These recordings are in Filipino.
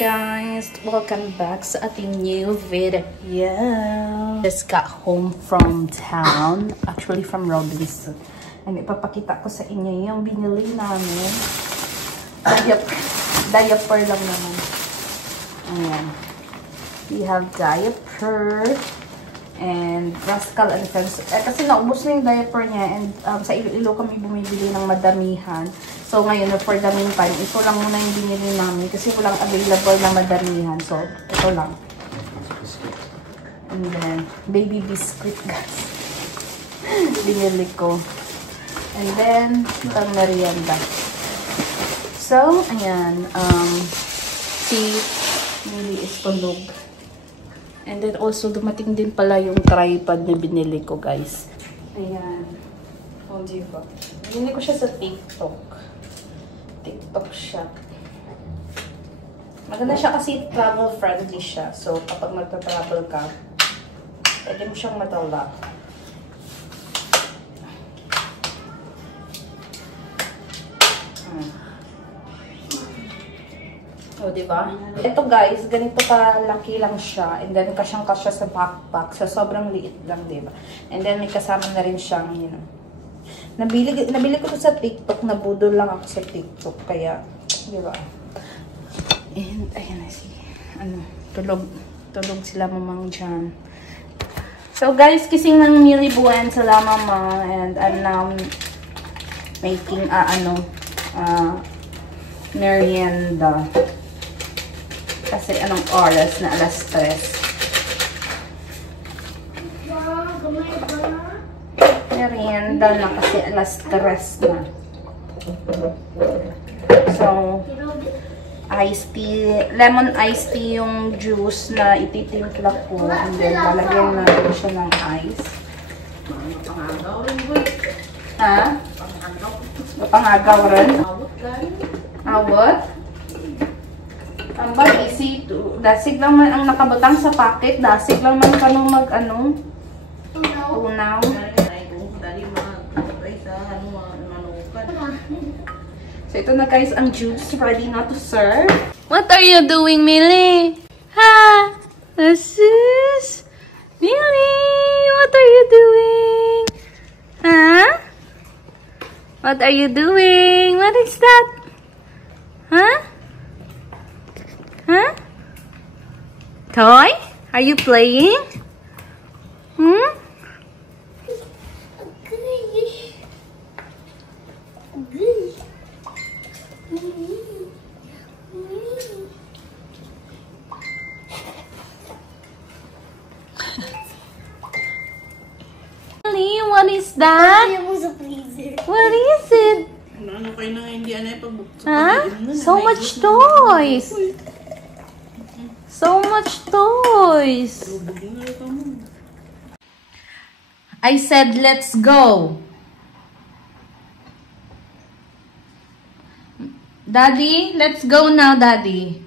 guys! Welcome back sa ating new video. Just got home from town. Actually from Robinson. And ipapakita ko sa inyo yung binili namin. Diaper lang naman. Ayan. We have diaper. And Rascal and Friends. Kasi naubos na yung diaper niya. And sa Iloilo kami bumibili ng madamihan. So, ngayon, for the meantime, ito lang muna yung binili namin kasi walang available na madamihan. So, ito lang. And then, baby biscuit, guys. Binili ko. And then, itang merienda. So, ayan. Si Millie is tulog. And then, also, dumating din pala yung tripod na binili ko, guys. Ayan. O, diba? Binili ko siya sa TikTok. TikTok siya. Maganda siya kasi travel friendly siya. So, kapag magta-travel ka, pwede mo siyang madala. O, diba? Ito guys, ganito kalaki lang siya. And then, kasyang-kasya sa backpack. So, sobrang liit lang, diba? And then, may kasama na rin siyang, you know, Nabili ko to sa TikTok. Nabudol lang ako sa TikTok. Kaya, di ba? And, ayan na si, tulog sila mamang dyan. So, guys, kising ng Millie Buen sila mama. And, I'm now making, merienda. Kasi, anong oras na alas 3. Merienda na kasi alas 3 na. So, iced tea, lemon iced tea yung juice na ititimpla ko. And then, lalagyan natin siya ng ice. Ha? Mapangagaw rin? Awot? Ang ba, easy to. Dasig lang man ang nakabutang sa packet. Dasig lang man kanong mag-ano. Tunaw. So, ito na guys, ang juice ready na to serve. What are you doing, Millie? Ha? Asus? Millie, what are you doing? Huh? What are you doing? What is that? Huh? Huh? Toy? Are you playing? Hmm? What is that? What is it? Huh? So much toys. So much toys. I said, let's go. Daddy, let's go now, Daddy.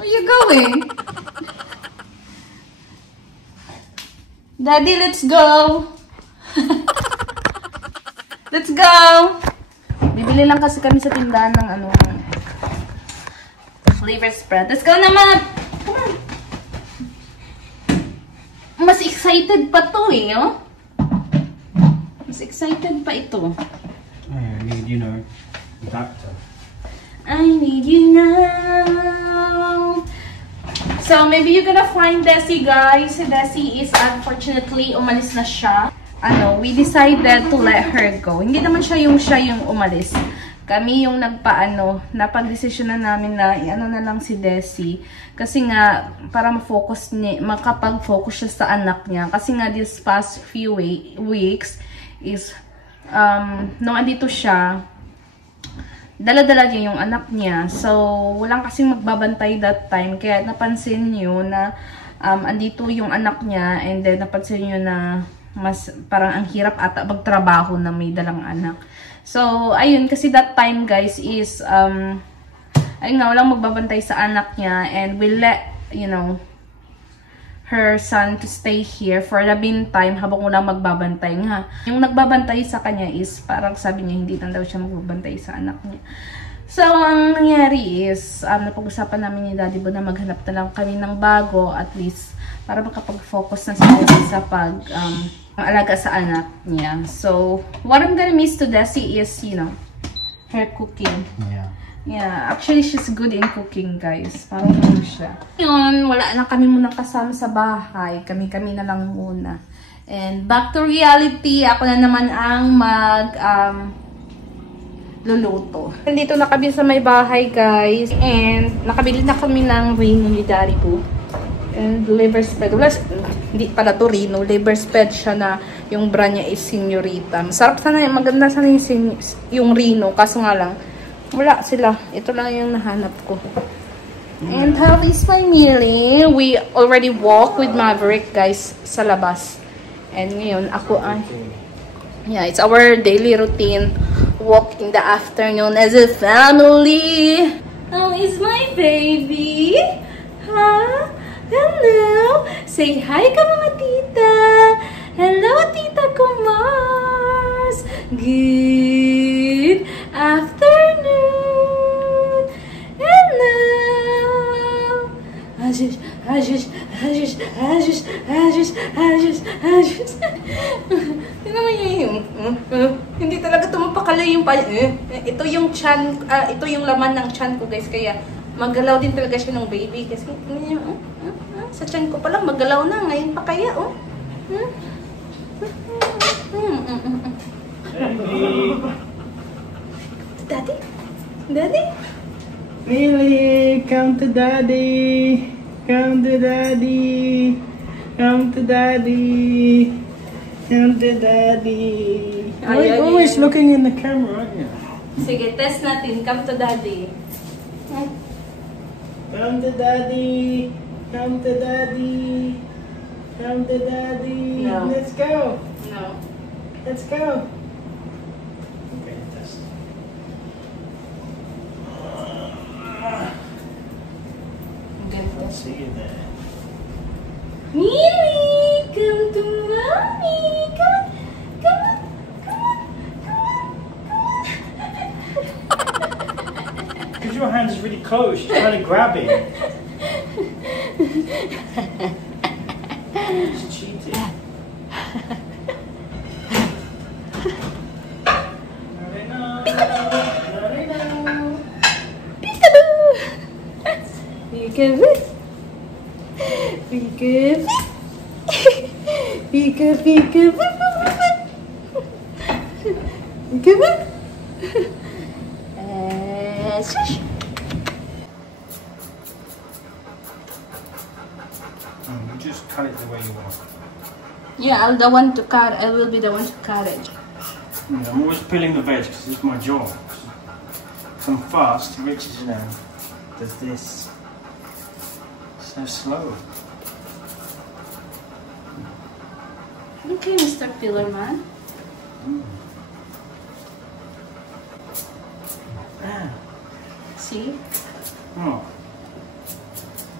Where are you going? Daddy, let's go. Let's go. Bibili lang kasi kami sa tindahan ng flavor spread. Let's go naman. Come on. Mas excited pa to eh, oh. Mas excited pa ito. I need, you know, doctor. I need you now. So, maybe you're gonna find Desi, guys. Desi is unfortunately umalis na siya. We decided to let her go. Hindi naman siya yung umalis. Kami yung napag-desisyon na namin na na lang si Desi. Kasi nga, para makapag-focus siya sa anak niya. Kasi nga, this past few weeks is, nung andito siya, dala-dala niya yung anak niya. So, walang kasing magbabantay that time. Kaya napansin niyo na andito yung anak niya. And then, napansin niyo na mas parang ang hirap ata magtrabaho na may dalang anak. So, ayun. Kasi that time, guys, is ayun nga, walang magbabantay sa anak niya. And we let, you know, her son to stay here for the meantime habang wala magbabantay nga. Yung nagbabantay sa kanya is parang sabi niya hindi lang daw siya magbabantay sa anak niya. So, ang nangyari is, napag-usapan namin ni Daddy Bo na maghanap na lang kami ng bago at least para makapag-focus na sa alaga sa anak niya. So, what I'm gonna miss to Desi is, you know, her cooking. Yeah, actually, she's good in cooking, guys. Parang ano siya. Yun, wala na kami munang kasama sa bahay. Kami-kami na lang muna. And back to reality, ako na naman ang luluto. Nandito na kami sa may bahay, guys. And nakabili na kami ng Rino ni Daddy Bo. And liver spread. Wala, hindi pala to Rino. Liver spread siya na yung brand niya is Señorita. Masarap sana, maganda sana yung Rino. Kaso nga lang, wala sila. Ito lang yung nahanap ko. And how is my meal? We already walk with Maverick, guys, sa labas. And ngayon, ako ay... Yeah, it's our daily routine. Walk in the afternoon as a family. How is my baby? Huh? Hello? Say hi ka mga tita. Hello, Tita Kumars. Good afternoon. Hello. Ajush, ajush, ajush, ajush, ajush, ajush, ajush. Tingnan mo yung hindi talaga tumapakala yung ito yung chan, ito yung laman ng chan ko, guys, kaya maggalaw din talaga siya ng baby kasi sa chan ko pa lang maggalaw na, ngayon pa kaya Daddy? Daddy? Millie, come to Daddy. Come to Daddy. Come to Daddy. Come to Daddy. You're always looking in the camera, aren't you? Sige, test natin. Come to Daddy. Come to Daddy. Come to Daddy. Come to Daddy. No. Let's go. No. Let's go. Okay, test. I'll see you there. Millie, come to mommy. Come on, come on, come on, come on. Because your hand is really close, you're trying to grab it. It's cheating. Peekaboo. Peekaboo. Peekaboo. Peekaboo. Shush. You just cut it the way you want. Yeah, I'm the one to cut. I will be the one to cut it. Yeah, I'm always peeling the veg because it's my job. So I'm fast, Rich is, you know, does this. So slow. Okay, Mr. Pillarman. See? Oh.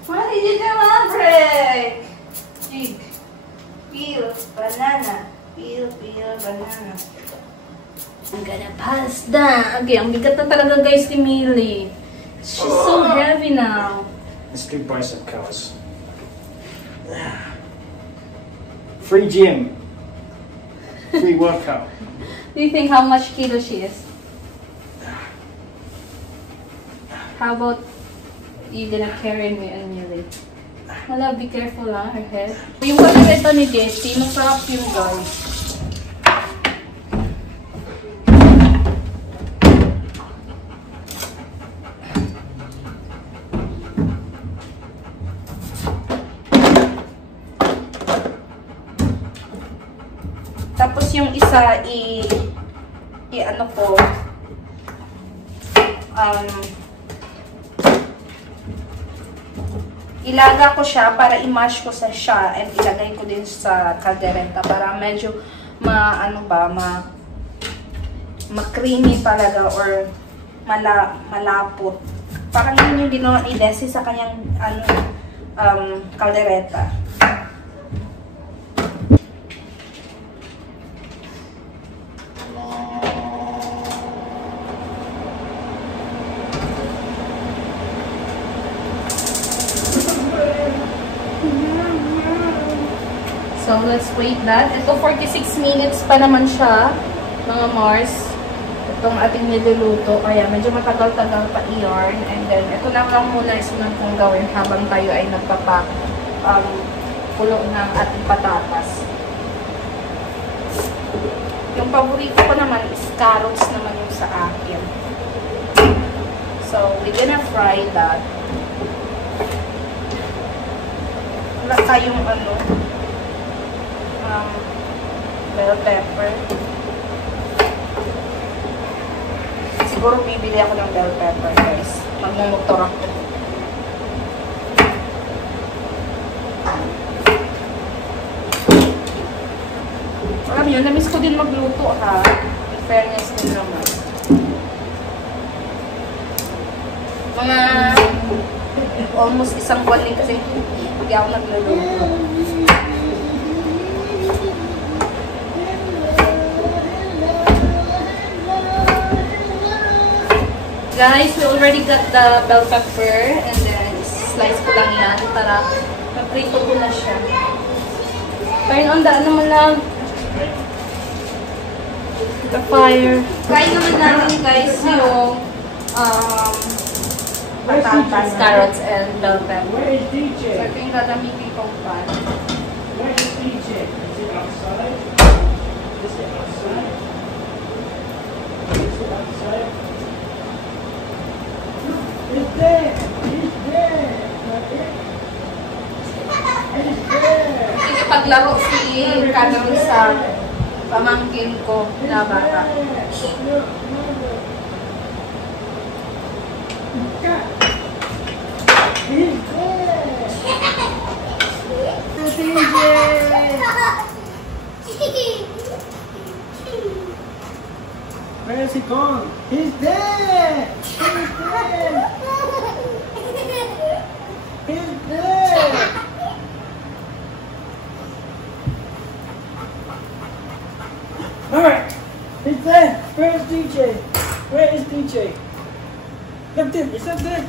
What did you do, Maverick? Jig. Peel, banana. Peel, banana. I'm gonna pass that. Okay, ang bigat na talaga, guys, ni Millie. She's so heavy now. Let's do bicep curls. Free gym. Free workout. Do you think how much kilo she is? How about you gonna carry me on Millie? Wala, be careful lang, her head. Yung kalito ni Jessie, masarap yung guys. Tapos yung isa ano ko, ilaga ko siya para i-mash ko siya and ilagay ko din sa kaldereta para medyo ma-creamy talaga or malapot. Parang yun yung ginawa ni Desi sa kanyang kaldereta. So, let's wait that. Ito, 46 minutes pa naman siya, mga Mars. Itong ating niluluto. Kaya, medyo matagal-tagal pa i-yarn. And then, ito na lang muna is sunod kong gawin habang tayo ay pulo ng ating patatas. Yung paborito ko naman is carrots naman yung sa akin. So, we're gonna fry that. Wala tayong bell pepper. Siguro bibili ako ng bell pepper, guys. Magmumotor ako. Alam nyo, na-miss ko din magluto, ha. In fairness din naman. Mga almost isang buwan din kasi hindi ako nagluluto. Guys, we already got the bell pepper and then slice ko lang yan para mag-prito ko na siya. Turn on the fire. Fry naman natin guys yung patatas, carrots, and bell pepper. So ito yung gagamitin kong pan. Where is DJ? Is it outside? Is it outside? Is it outside? It's there! It's there! It's there! Kasi paglaro si Cameron sa pamangkin ko na bata. Where is he gone? He's there! He's there! He's there! Alright! He's there! Where is DJ? Where is DJ? Look there! Is that there?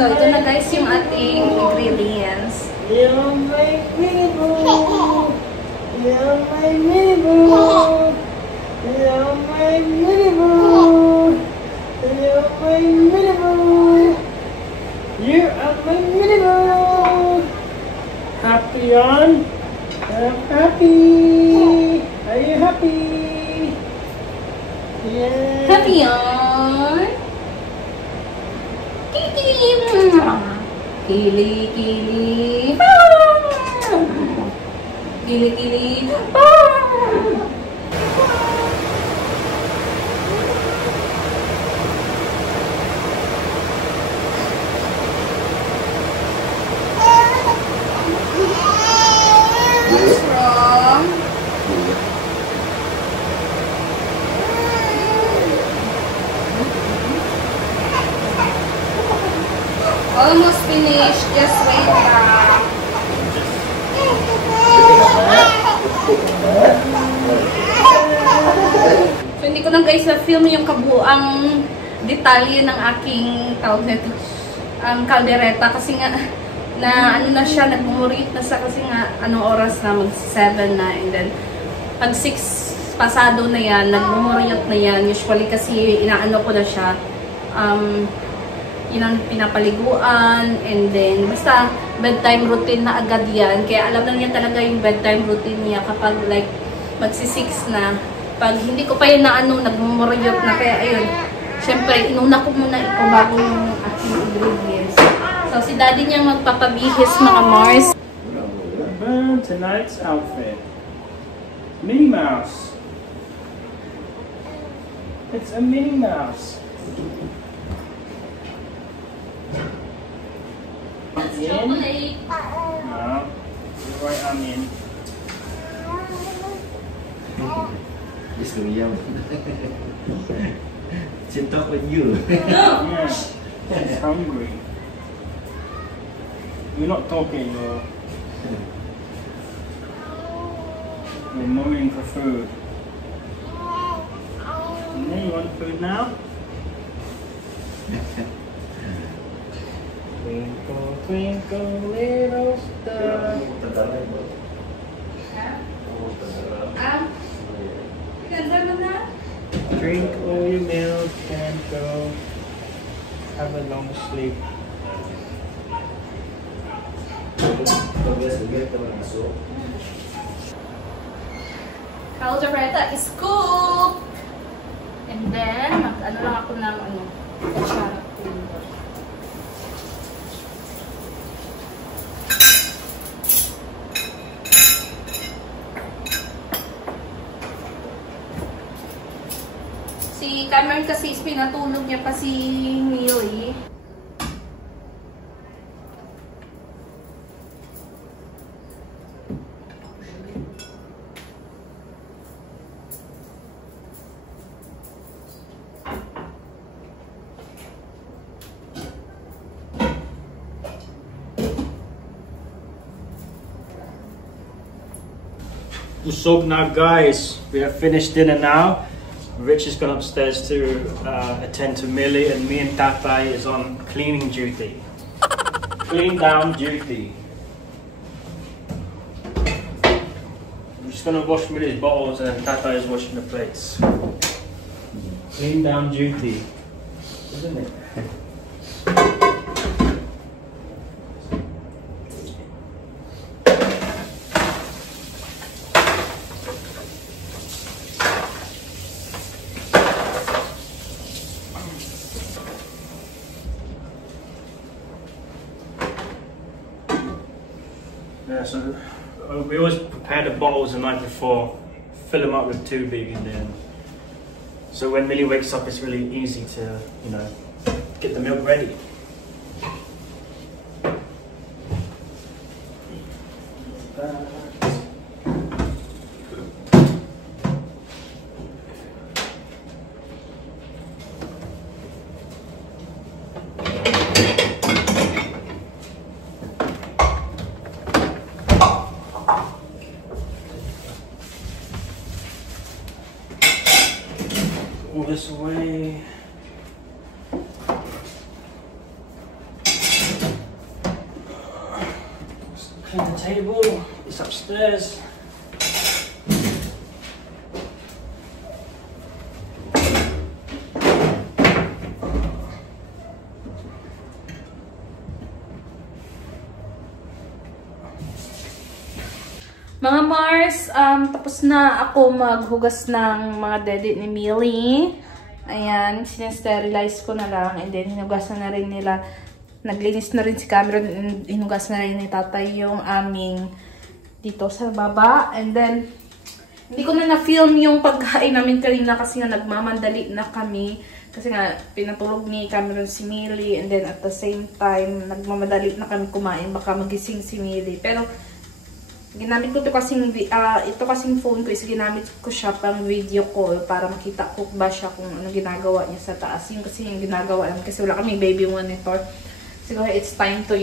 So, ito na guys yung ating ingredients. You're my mini boo! You're my mini boo! You're my mini boo! You're my mini boo! You are my mini boo! Happy on? I'm happy! Are you happy? Yeah! Happy on? Kili-kili. Kili-kili. Almost finished. Just wait lang. So, hindi ko na guys na-film yung kabuang detalye ng aking tawag nito, kaldereta. Kasi nga, na ano na siya, nag-murit na siya kasi nga, anong oras na, mag-7 na. And then, pag 6 pasado na yan, nag-murit na yan. Usually kasi, inaano ko na siya. Yun ang pinapaliguan. And then, basta, bedtime routine na agad yan. Kaya alam na niya talaga yung bedtime routine niya kapag like, magsi-6 na. Pag hindi ko pa yun na ano, nag-murit na. Kaya ayun, syempre, inuna ko muna ito bago yung aking ingredients. So, si daddy niya magpapabihis, mga Mars. Tonight's outfit. Minnie Mouse. It's a Minnie Mouse. Chocolate. No. You're right, I'm in. It's gonna be yum. She talk with you. Yeah. She's hungry. You're not talking, you're moaning for food. And then you want food now? Twinkle, twinkle, little star. Drink all your milk and go have a long sleep. Caldereta is cooked! And then, ano lang ako ng kutsara ko. Si Cameron kasi is pinatulog niya pa si Millie. So now guys, we have finished dinner now. Rich has gone upstairs to attend to Millie, and me and Tata is on cleaning duty. Clean down duty. I'm just gonna wash Millie's bottles and Tata is washing the plates. Clean down duty, isn't it? Yeah, so we always prepare the bottles the night before, fill them up with tubing, and then so when Millie wakes up, it's really easy to, you know, get the milk ready. All this away. Clean the table. It's upstairs. Mga Mars, tapos na ako maghugas ng mga dede ni Millie. Ayan, sinasterilize ko na lang. And then, hinugasan na rin nila. Naglinis na rin si Cameron. Hinugas na rin ni Tatay yung aming dito sa baba. And then, hindi ko na na-film yung pagkain namin kanina kasi nga nagmamandali na kami. Kasi nga, pinatulog ni Cameron si Millie. And then, at the same time, nagmamadali na kami kumain. Baka magising si Millie. Pero, ginamit ko ito kasing phone ko is ginamit ko siya pang video call para makita ko ba siya kung ano ginagawa niya sa taas. Yung kasi yung ginagawa lang kasi wala kaming baby monitor. siguro it's time to,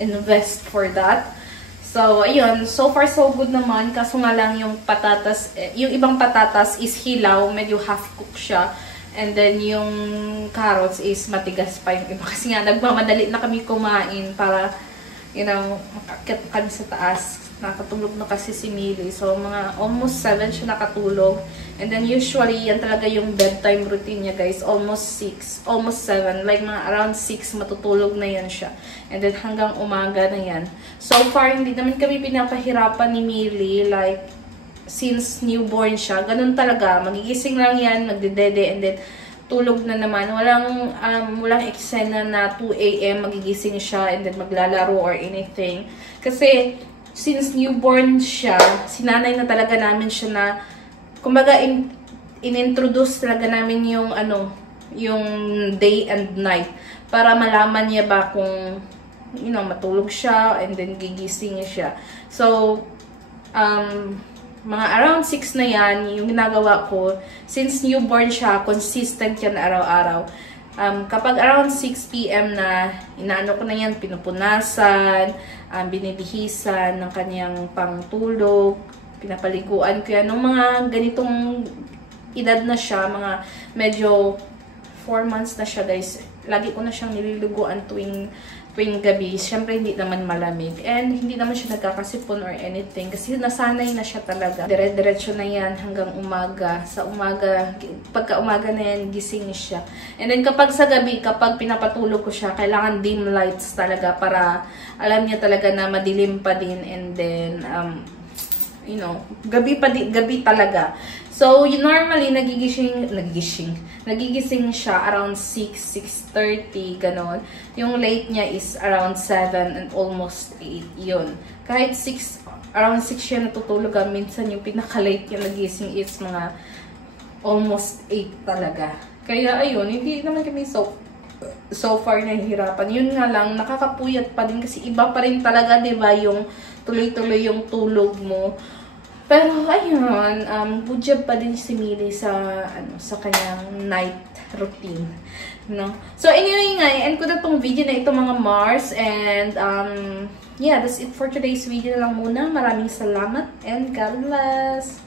invest for that. So, ayun. So far, so good naman. Kaso nga lang yung patatas, yung ibang patatas is hilaw. Medyo half-cook siya. And then, yung carrots is matigas pa yung iba. Kasi nga, nagmamadali na kami kumain para, makakit kami sa taas. Nakatulog na kasi si Millie. So, mga almost 7 siya nakatulog. And then, usually, yan talaga yung bedtime routine niya, guys. Almost 6. Almost 7. Like, mga around 6, matutulog na yan siya. And then, hanggang umaga na yan. So far, hindi naman kami pinapahirapan ni Millie. Like, since newborn siya, ganun talaga. Magigising lang yan, magdedede, and then, tulog na naman. Walang eksena na 2 AM magigising siya, and then, maglalaro or anything. Kasi, since newborn siya, sinanay na talaga namin siya na, kumbaga, in-introduce talaga namin yung, yung day and night. Para malaman niya ba kung, matulog siya, and then gigising siya. So, mga around 6 na yan, yung ginagawa ko, since newborn siya, consistent yan araw-araw. Kapag around 6 PM na, inaano ko na yan, pinupunasan, binibihisan ng kanyang pangtulog, pinapaliguan ko yan. Nung mga ganitong edad na siya, mga medyo 4 months na siya, guys, lagi ko na siyang nililiguan tuwing gabi. Siyempre, hindi naman malamig. And hindi naman siya nagkakasipon or anything. Kasi nasanay na siya talaga. Dire-diretso na yan hanggang umaga. Sa umaga, pagka umaga na yan, gising siya. And then kapag sa gabi, kapag pinapatulog ko siya, kailangan dim lights talaga para alam niya talaga na madilim pa din. And then, gabi talaga. So, normally, nagigising siya around 6, 6:30, ganon. Yung late niya is around 7 and almost 8, yun. Kahit around 6 siya natutulog, minsan yung pinaka-late niya nagising is mga almost 8 talaga. Kaya, ayun, hindi naman kami so far nahihirapan. Yun nga lang, nakakapuyat pa din kasi iba pa rin talaga, diba, yung tuloy-tuloy yung tulog mo. Pero, ayun, good job pa din si Millie sa kanyang night routine, no? So, anyway nga, end ko na tong video na ito, mga Mars, and, yeah, that's it for today's video lang muna. Maraming salamat, and God bless!